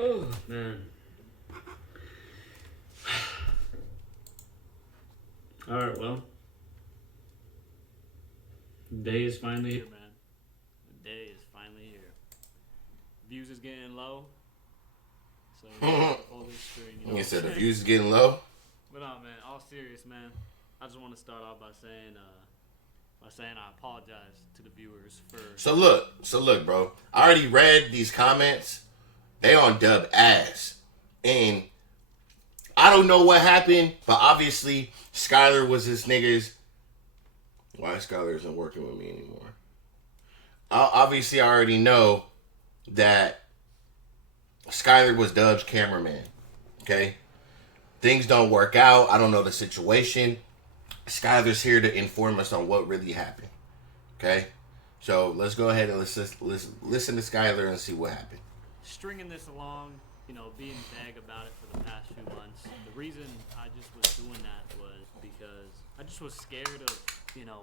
Oh, man. Alright, well. The day is finally here, man. The day is finally here. Views is getting low. So, pull this string. You know said the views is getting low? But no, man. All serious, man. I just want to start off by saying I apologize to the viewers for... So look, bro. I already read these comments. They on DuB ass. And I don't know what happened, but obviously Skyler was this nigga's... Why Skyler isn't working with me anymore? Obviously, I already know that Skyler was DuB's cameraman. Okay? Things don't work out. I don't know the situation. Skyler's here to inform us on what really happened. Okay? So let's go ahead and listen to Skyler and see what happened. Stringing this along, being vague about it for the past few months. The reason I just was doing that was because I just was scared of,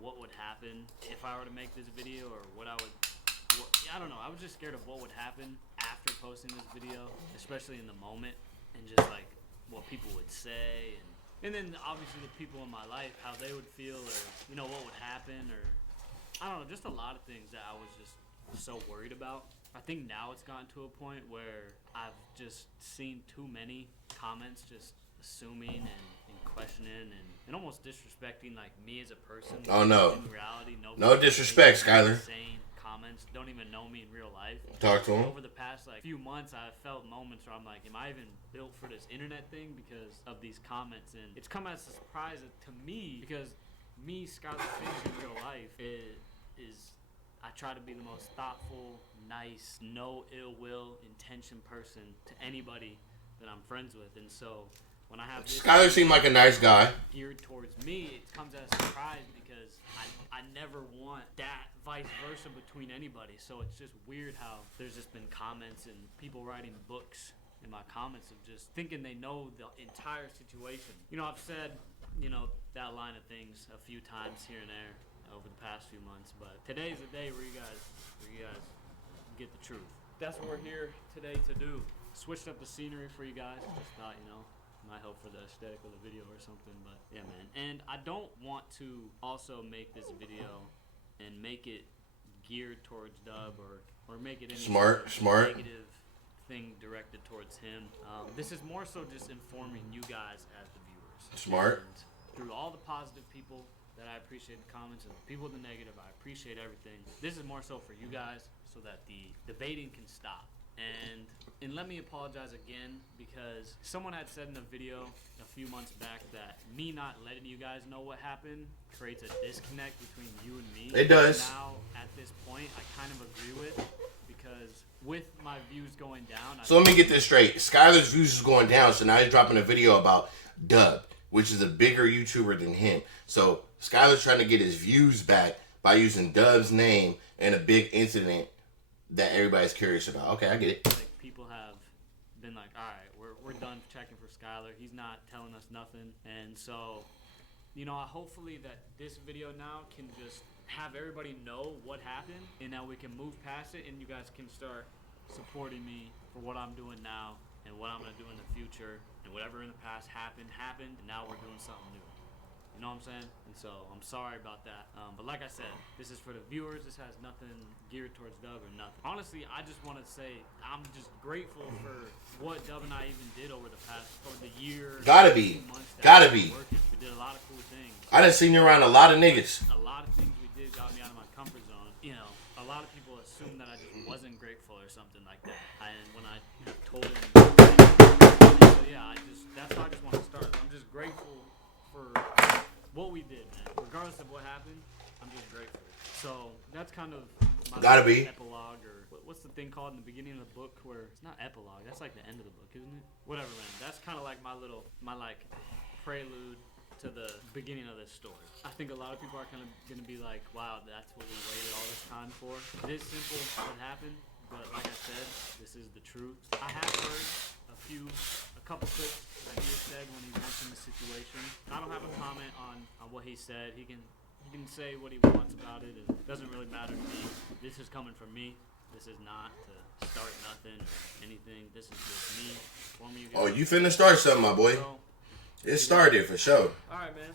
what would happen if I were to make this video, or I don't know. I was just scared of what would happen after posting this video, especially in the moment, and just like what people would say, and then obviously the people in my life, how they would feel, or what would happen, or I don't know, just a lot of things that I was just so worried about. I think now it's gotten to a point where I've just seen too many comments just assuming and questioning and almost disrespecting like me as a person. Oh no. In reality, no disrespect, Skyler. Insane comments, don't even know me in real life. Talk to him. Over the past few months, I've felt moments where I'm like, am I even built for this internet thing because of these comments? And it's come as a surprise to me because me, Skyler Finch, in real life is I try to be the most thoughtful, nice, no ill will intention person to anybody that I'm friends with, and so when I have this Skyler seemed like a nice guy geared towards me, it comes as a surprise because I never want that vice versa between anybody. So it's just weird how there's just been comments and people writing books in my comments of just thinking they know the entire situation. I've said that line of things a few times here and there over the past few months, but today's the day where you guys get the truth. That's what we're here today to do. Switched up the scenery for you guys. Just thought, might help for the aesthetic of the video or something, but yeah, man. And I don't want to also make this video and make it geared towards DuB or make it any smart negative thing directed towards him. This is more so just informing you guys as the viewers. Smart. And through all the positive people that I appreciate the comments, and the people with the negative, I appreciate everything. This is more so for you guys so that the debating can stop. And let me apologize again because someone had said in a video a few months back that me not letting you guys know what happened creates a disconnect between you and me. It does. Now, at this point, I kind of agree with because with my views going down... So let me get this straight. Skyler's views is going down, so now he's dropping a video about DuB, which is a bigger YouTuber than him. So Skyler's trying to get his views back by using DuB's name in a big incident that everybody's curious about. Okay, I get it. Like, people have been like, all right, we're done checking for Skyler. He's not telling us nothing. And so, hopefully that this video now can just have everybody know what happened and now we can move past it and you guys can start supporting me for what I'm doing now and what I'm going to do in the future. And whatever in the past happened, and now we're doing something new. You know what I'm saying? And so I'm sorry about that. But like I said, this is for the viewers. This has nothing geared towards DuB or nothing. Honestly, I just want to say I'm just grateful for what DuB and I even did over the year. Gotta be. We did a lot of cool things. I done seen you around a lot of niggas. A lot of things we did got me out of my comfort zone. A lot of people assume that I just wasn't grateful or something like that. And when I have told them, so yeah, that's how I just want to start. I'm just grateful for what we did, man. Regardless of what happened, I'm just grateful. So that's kind of my epilogue, or what's the thing called in the beginning of the book where it's not epilogue, that's like the end of the book, isn't it? Whatever, man. That's kind of like my prelude to the beginning of this story. I think a lot of people are kind of going to be like, wow, that's what we waited all this time for. It is simple what happened, but like I said, this is the truth. I have heard a couple clips that he said when he mentioned the situation. I don't have a comment on what he said. He can say what he wants about it, and it doesn't really matter to me. This is coming from me. This is not to start nothing or anything. This is just me informing you guys. Oh, you finna start something, my boy. So, It started for sure. all right, man.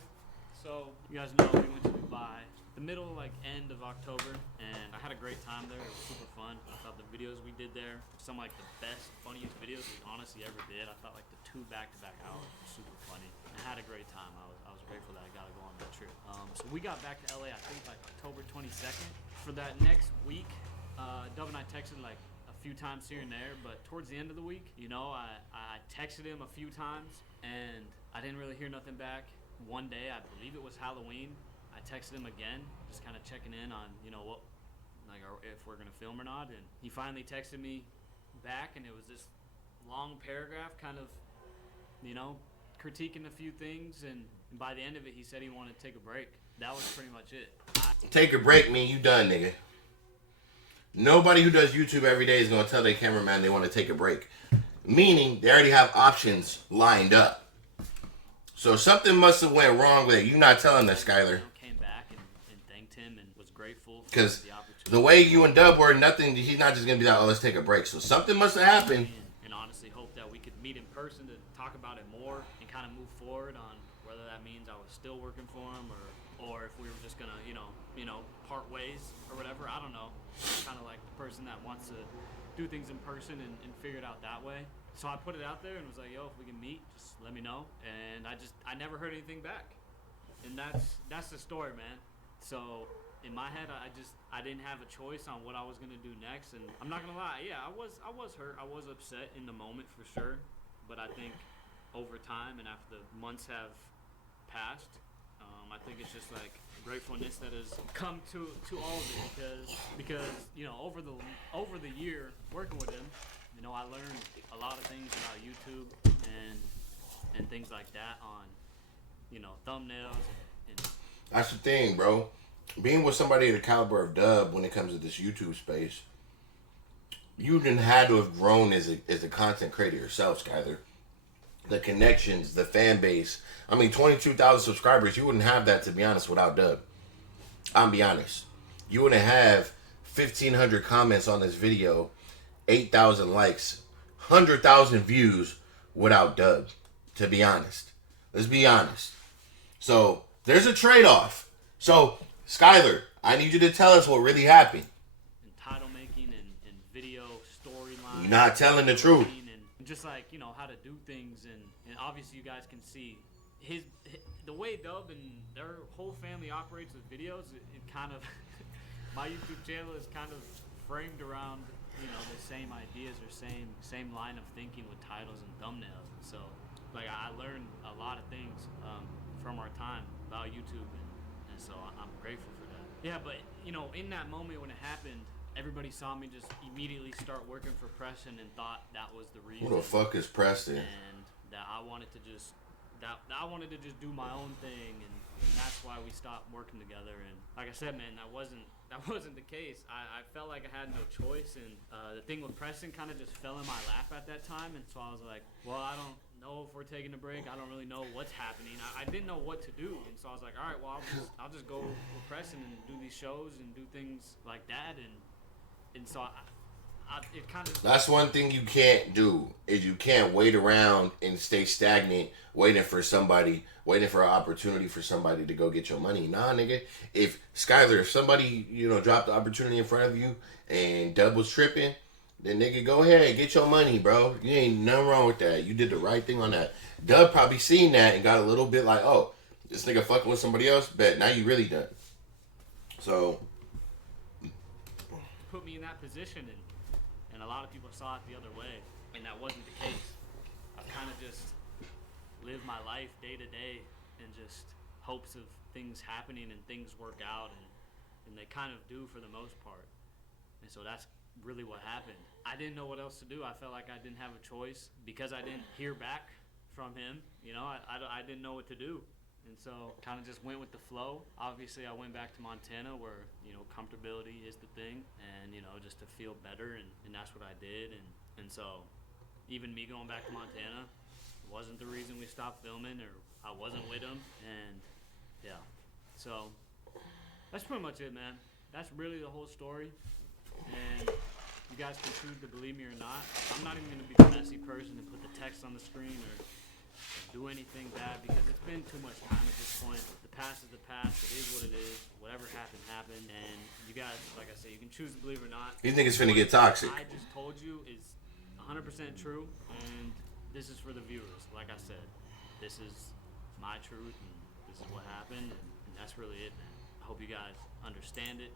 So you guys know we went to Dubai the middle, like end of October, and I had a great time there. It was super fun. I thought the videos we did there, some like the best, funniest videos we honestly ever did. I thought like the 2 back-to-back hours were super funny. I had a great time. I was grateful that I got to go on that trip. So we got back to LA, I think like October 22nd. For that next week, DuB and I texted like a few times here and there, but towards the end of the week, you know, I texted him a few times and I didn't really hear nothing back. One day, I believe it was Halloween, I texted him again, just kind of checking in on, you know, what, like, if we're gonna film or not. And he finally texted me back, and it was this long paragraph, kind of, you know, critiquing a few things. And by the end of it, he said he wanted to take a break. That was pretty much it. Take a break mean you done, nigga. Nobody who does YouTube every day is gonna tell their cameraman they want to take a break. Meaning they already have options lined up. So something must have went wrong with it. You not telling us, Skyler. Came back and thanked him and was grateful for Because the opportunity. the way you and DuB were, nothing. He's not just gonna be like, oh, let's take a break. So something must have happened. And honestly hope that we could meet in person to talk about it more and kind of move forward on whether that means I was still working for him or if we were just gonna, you know, part ways or whatever. I don't know. I'm kind of like the person that wants to do things in person and figure it out that way. So I put it out there and was like, yo, if we can meet, just let me know. And I never heard anything back. And that's the story, man. So in my head, I didn't have a choice on what I was gonna do next. And I'm not gonna lie, yeah, I was hurt. I was upset in the moment for sure. But I think over time and after the months have passed, I think it's just like gratefulness that has come to all of it because you know over the year working with him, you know, I learned a lot of things about YouTube and things like that on, you know, thumbnails and That's the thing, bro. Being with somebody of the caliber of DuB when it comes to this YouTube space, you didn't have to have grown as a content creator yourself, Skyler. The connections, the fan base. I mean, 22,000 subscribers. You wouldn't have that, to be honest, without DuB. I'm be honest. You wouldn't have 1,500 comments on this video, 8,000 likes, 100,000 views without DuB, to be honest. Let's be honest. So, there's a trade-off. So, Skyler, I need you to tell us what really happened. and title making and video storyline. You're not telling the truth. And just like, you know, how to do things and obviously you guys can see the way DuB and their whole family operates with videos. It kind of my YouTube channel is kind of framed around, you know, the same ideas or same line of thinking with titles and thumbnails. And so like I learned a lot of things from our time about YouTube and so I'm grateful for that. Yeah, but you know, in that moment when it happened, everybody saw me just immediately start working for Preston and thought that was the reason. Who the fuck is Preston? And that I wanted to just do my own thing, and that's why we stopped working together. And like I said, man, that wasn't the case. I felt like I had no choice, and the thing with Preston kind of just fell in my lap at that time, and so I was like, well, I don't know if we're taking a break. I don't really know what's happening. I didn't know what to do, and so I was like, all right, well, I'll just go with Preston and do these shows and do things like that, and so it kind of. That's one thing you can't do, is you can't wait around and stay stagnant waiting for an opportunity for somebody to go get your money. Nah, nigga. If somebody, you know, dropped the opportunity in front of you and DuB was tripping, then nigga, go ahead, get your money, bro. You ain't nothing wrong with that. You did the right thing on that. DuB probably seen that and got a little bit like, oh, this nigga fucking with somebody else, bet now you really done. So put me in that position, and a lot of people saw it the other way, and that wasn't the case. I kind of just lived my life day to day and just hopes of things happening and things work out, and they kind of do for the most part. And so that's really what happened. I didn't know what else to do. I felt like I didn't have a choice because I didn't hear back from him. You know, I didn't know what to do. And so kind of just went with the flow. Obviously, I went back to Montana where, you know, comfortability is the thing. And, you know, just to feel better. And that's what I did. And so even me going back to Montana wasn't the reason we stopped filming, or I wasn't with him. And, yeah. So that's pretty much it, man. That's really the whole story. And You guys can choose to believe me or not. I'm not even going to be the messy person to put the text on the screen or do anything bad because it's been too much time at this point. The past is the past. It is what it is. Whatever happened, happened. And you guys, like I said, you can choose to believe or not. These niggas finna get toxic. I just told you is 100% true, and this is for the viewers. Like I said, this is my truth, and this is what happened, and that's really it, man. I hope you guys understand it.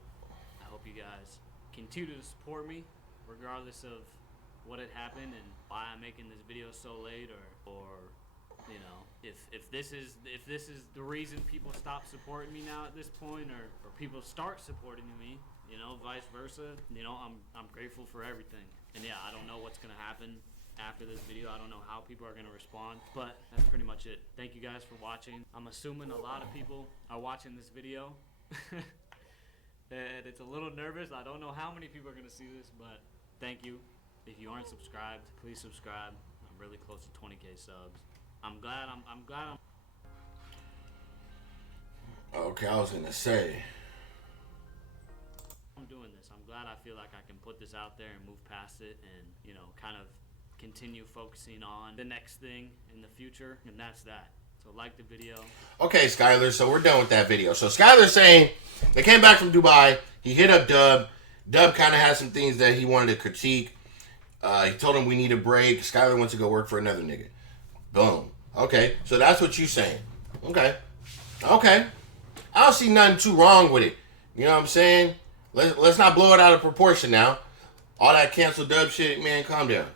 I hope you guys continue to support me, regardless of what had happened and why I'm making this video so late, or you know, if this is the reason people stop supporting me now at this point, or people start supporting me, you know, vice versa. You know, I'm grateful for everything. And yeah, I don't know what's gonna happen after this video. I don't know how people are gonna respond, but that's pretty much it. Thank you guys for watching. I'm assuming a lot of people are watching this video. And it's a little nervous. I don't know how many people are gonna see this, but thank you. If you aren't subscribed, please subscribe. I'm really close to 20K subs. I'm glad I'm Okay, I was gonna say. I'm doing this. I'm glad I feel like I can put this out there and move past it and, you know, kind of continue focusing on the next thing in the future, and that's that. So like the video. Okay, Skyler, so we're done with that video. So Skyler's saying they came back from Dubai. He hit up DuB. DuB kind of had some things that he wanted to critique. He told him we need a break. Skyler wants to go work for another nigga. Boom. Okay, so that's what you saying. Okay. Okay. I don't see nothing too wrong with it. You know what I'm saying? Let's not blow it out of proportion now. All that cancel DuB shit, man, calm down.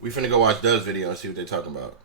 We finna go watch DuB's video and see what they're talking about.